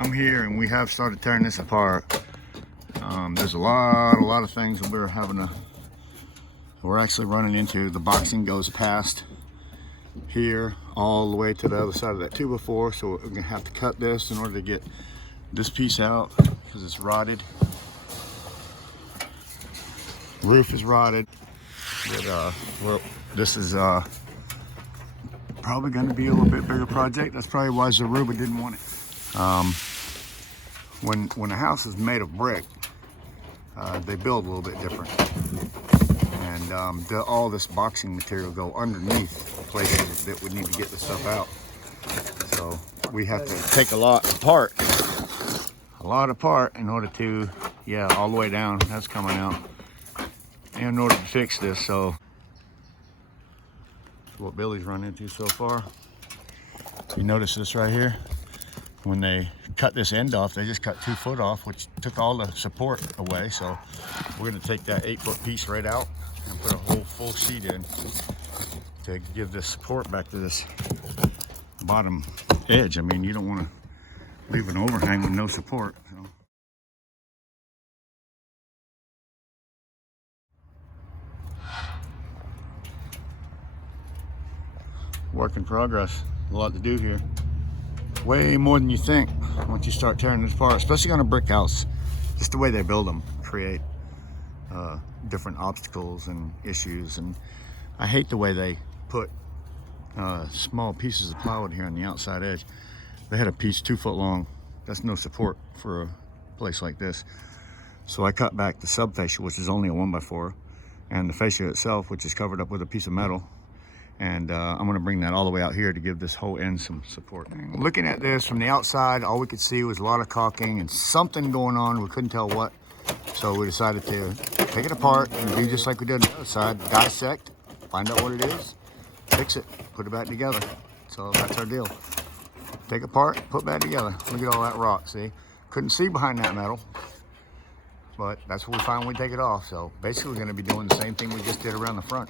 I'm here and we have started tearing this apart. There's a lot of things that we're actually running into. The boxing goes past here all the way to the other side of that 2x4, so we're gonna have to cut this in order to get this piece out because it's rotted. Roof is rotted. But, well, this is probably going to be a little bit bigger project. That's probably why Zaruba didn't want it. When a house is made of brick, they build a little bit different, and all this boxing material go underneath places that we need to get the stuff out. So we have to take a lot apart in order to, yeah, all the way down. That's coming out in order to fix this. So what Billy's run into so far. You notice this right here. When they cut this end off, they just cut 2 foot off, which took all the support away. So we're gonna take that 8-foot piece right out and put a whole full sheet in to give this support back to this bottom edge. I mean, you don't wanna leave an overhang with no support. So. Work in progress. A lot to do here. Way more than you think once you start tearing this apart, especially on a brick house. Just the way they build them create different obstacles and issues. And I hate the way they put small pieces of plywood here on the outside edge. They had a piece 2 foot long. That's no support for a place like this. So I cut back the sub fascia, which is only a 1x4, and the fascia itself, which is covered up with a piece of metal. And I'm gonna bring that all the way out here to give this whole end some support. Looking at this from the outside, all we could see was a lot of caulking and something going on. We couldn't tell what. So we decided to take it apart and do just like we did on the other side, dissect, find out what it is, fix it, put it back together. So that's our deal. Take it apart, put back together. Look at all that rock, see? Couldn't see behind that metal, but that's what we find when we take it off. So basically we're gonna be doing the same thing we just did around the front.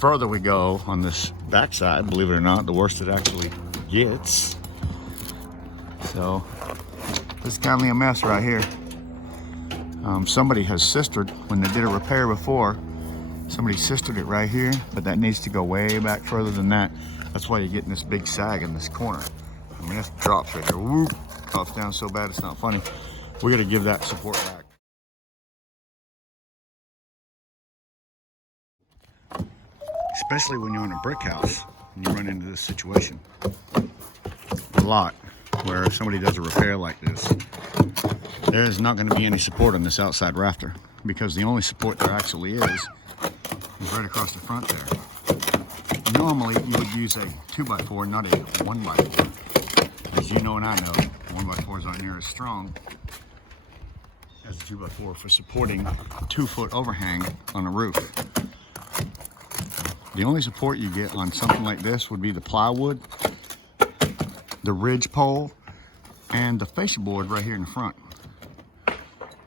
Further we go on this backside, believe it or not, the worse it actually gets. So this is kind of a mess right here. Somebody has sistered, when they did a repair before, somebody sistered it right here, but that needs to go way back further than that. That's why you're getting this big sag in this corner. I mean, this drops right there, whoop, drops down so bad it's not funny. We gotta give that support back. Especially when you're on a brick house and you run into this situation a lot, where somebody does a repair like this, there's not going to be any support on this outside rafter, because the only support there actually is right across the front there. Normally you would use a 2x4, not a 1x4. As you know and I know, 1x4s aren't near as strong as a 2x4 for supporting a 2 foot overhang on a roof. The only support you get on something like this would be the plywood, the ridge pole, and the fascia board right here in the front.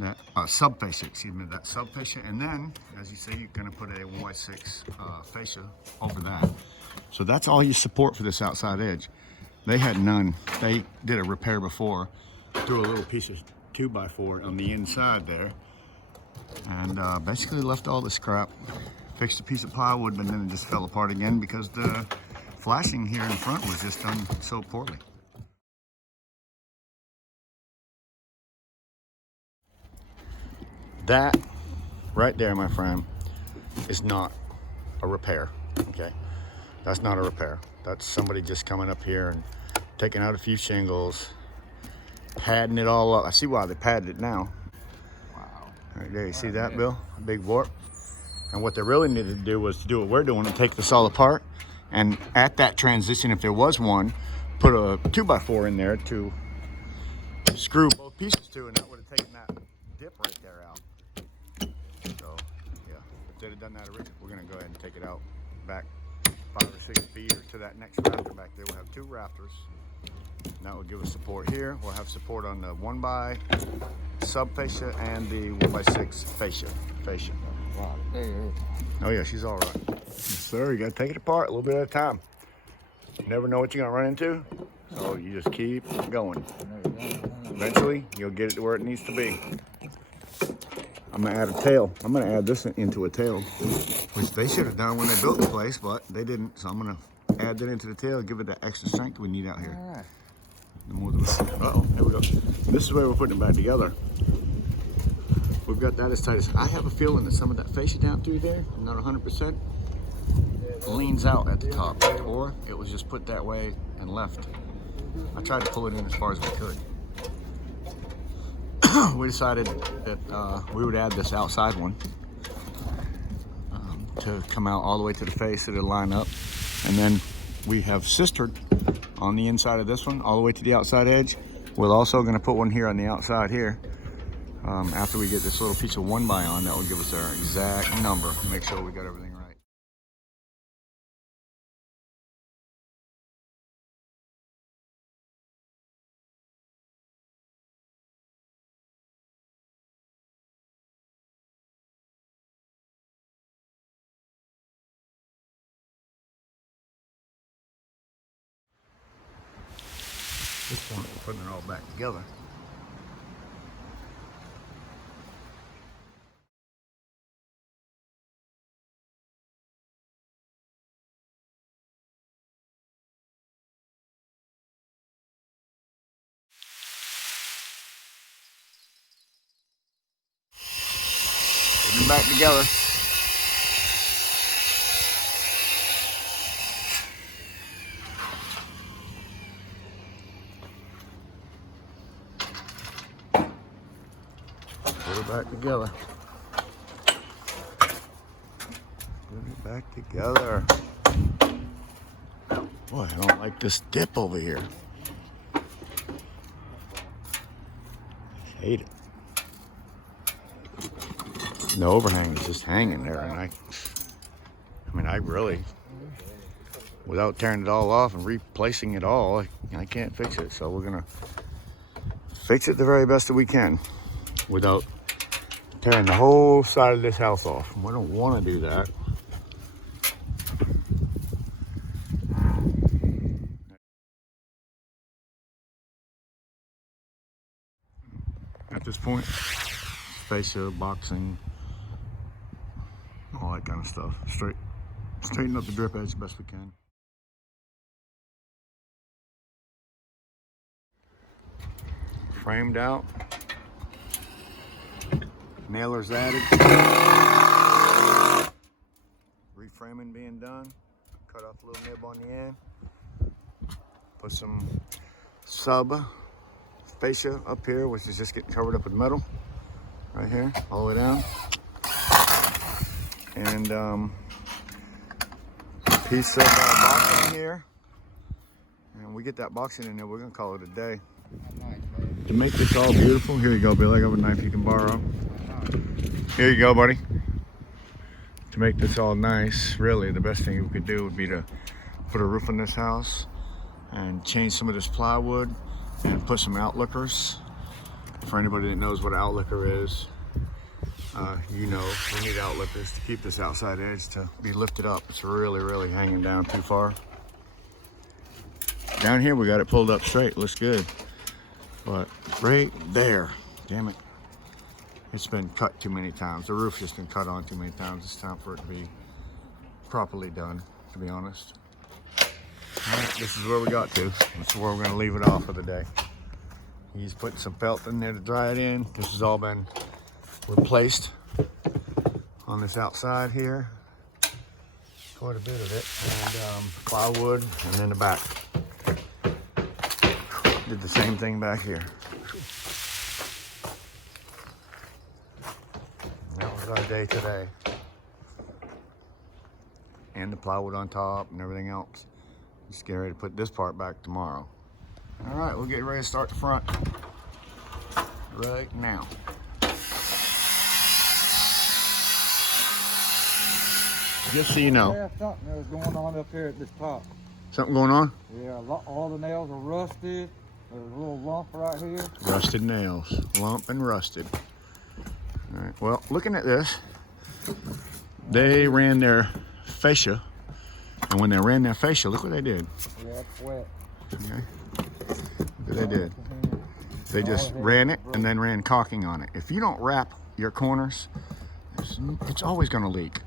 That sub fascia, excuse me, that sub fascia. And then, as you see, you're gonna put a 1x6 fascia over that. So that's all you support for this outside edge. They had none. They did a repair before, threw a little piece of 2x4 on the inside there, and basically left all this crap. Fixed a piece of plywood, but then it just fell apart again because the flashing here in front was just done so poorly. That right there, my friend, is not a repair, okay? That's not a repair. That's somebody just coming up here and taking out a few shingles, padding it all up. I see why they padded it now. Wow. Right there, you see that, Bill? A big warp. And what they really needed to do was to do what we're doing and take this all apart. And at that transition, if there was one, put a 2x4 in there to screw both pieces to, and that would have taken that dip right there out. So, yeah, if they'd have done that originally, we're gonna go ahead and take it out back 5 or 6 feet or to that next rafter back there. We'll have 2 rafters. And that will give us support here. We'll have support on the 1x sub fascia and the 1x6 fascia. Wow, there it is. Oh yeah, she's all right. Yes, sir. You gotta take it apart a little bit at a time. You never know what you're gonna run into, so you just keep going. Eventually, you'll get it to where it needs to be. I'm gonna add a tail. I'm gonna add this into a tail, which they should have done when they built the place, but they didn't. So I'm gonna add that into the tail, give it that extra strength we need out here. The more the better. Uh-oh, there we go. This is the way we're putting it back together. We've got that as tight as, I have a feeling that some of that fascia down through there, not 100%, leans out at the top, or it was just put that way and left. I tried to pull it in as far as we could. We decided that we would add this outside one to come out all the way to the face so it'll line up. And then we have sistered on the inside of this one all the way to the outside edge. We're also going to put one here on the outside here. After we get this little piece of 1x on, that will give us our exact number. Make sure we got everything right. At this point, we're putting it all back together. Putting it back together. Put it back together. Put it back together. Boy, I don't like this dip over here. I hate it. The overhang is just hanging there, and I really, without tearing it all off and replacing it all, I can't fix it. So we're gonna fix it the very best that we can without tearing the whole side of this house off. We don't want to do that. At this point, fascia, boxing, all that kind of stuff. Straighten up the drip edge the best we can. Framed out. Nailers added. Reframing being done. Cut off a little nib on the end. Put some sub fascia up here, which is just getting covered up with metal. Right here, all the way down. And a piece of boxing here. And we get that boxing in there, we're gonna call it a day. To make this all beautiful, here you go, Billy. I got a knife you can borrow. Here you go, buddy. To make this all nice, really, the best thing we could do would be to put a roof on this house and change some of this plywood and put some outlookers. For anybody that knows what an outlooker is, you know we need outlookers to keep this outside edge to be lifted up. It's really, really hanging down too far. Down here we got it pulled up straight, looks good. But right there, damn it, it's been cut too many times. The roof's just been cut on too many times. It's time for it to be properly done, to be honest. All right, this is where we got to. This is where we're gonna leave it off for the day. He's putting some felt in there to dry it in. This has all been replaced on this outside here. Quite a bit of it. And plywood, and then the back. Did the same thing back here. And that was our day today. And the plywood on top and everything else. Just getting ready to put this part back tomorrow. All right, we're getting ready to start the front right now. Just so you know. Yeah, something was going on up here at this top. Something going on? Yeah, all the nails are rusted. There's a little lump right here. Rusted nails, lump and rusted. All right, well, looking at this, they ran their fascia. And when they ran their fascia, look what they did. Yeah, it's wet. Okay. Look what they did. They just ran it and then ran caulking on it. If you don't wrap your corners, it's always going to leak.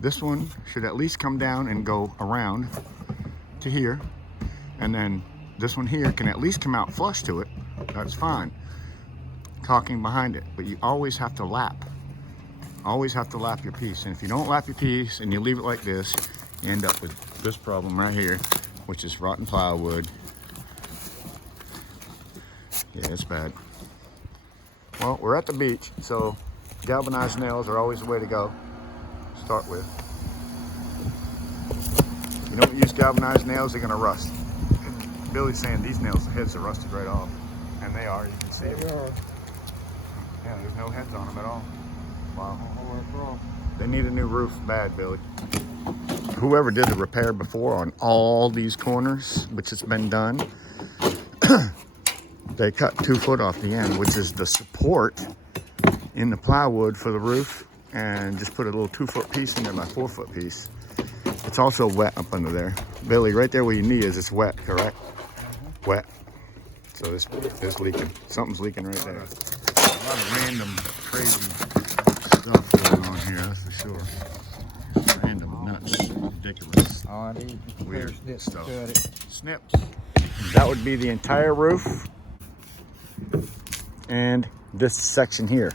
This one should at least come down and go around to here. And then this one here can at least come out flush to it. That's fine. Caulking behind it. But you always have to lap. Always have to lap your piece. And if you don't lap your piece and you leave it like this, you end up with this problem right here, which is rotten plywood. Yeah, it's bad. Well, we're at the beach, so galvanized nails are always the way to go. Start with. If you don't use galvanized nails, they're gonna rust. And Billy's saying these nails, the heads are rusted right off. And they are, you can see them. Yeah, there's no heads on them at all. Wow. They need a new roof bad, Billy. Whoever did the repair before on all these corners, which has been done, they cut 2 foot off the end, which is the support in the plywood for the roof, and just put a little 2 foot piece in there by 4 foot piece. It's also wet up under there. Billy, right there where your knee is, it's wet, correct? Wet. So this is leaking. Something's leaking right there. A lot of random crazy stuff going on here, that's for sure. Random, nuts, ridiculous, Oh, I need weird snips stuff. to cut it. Snips. That would be the entire roof and this section here.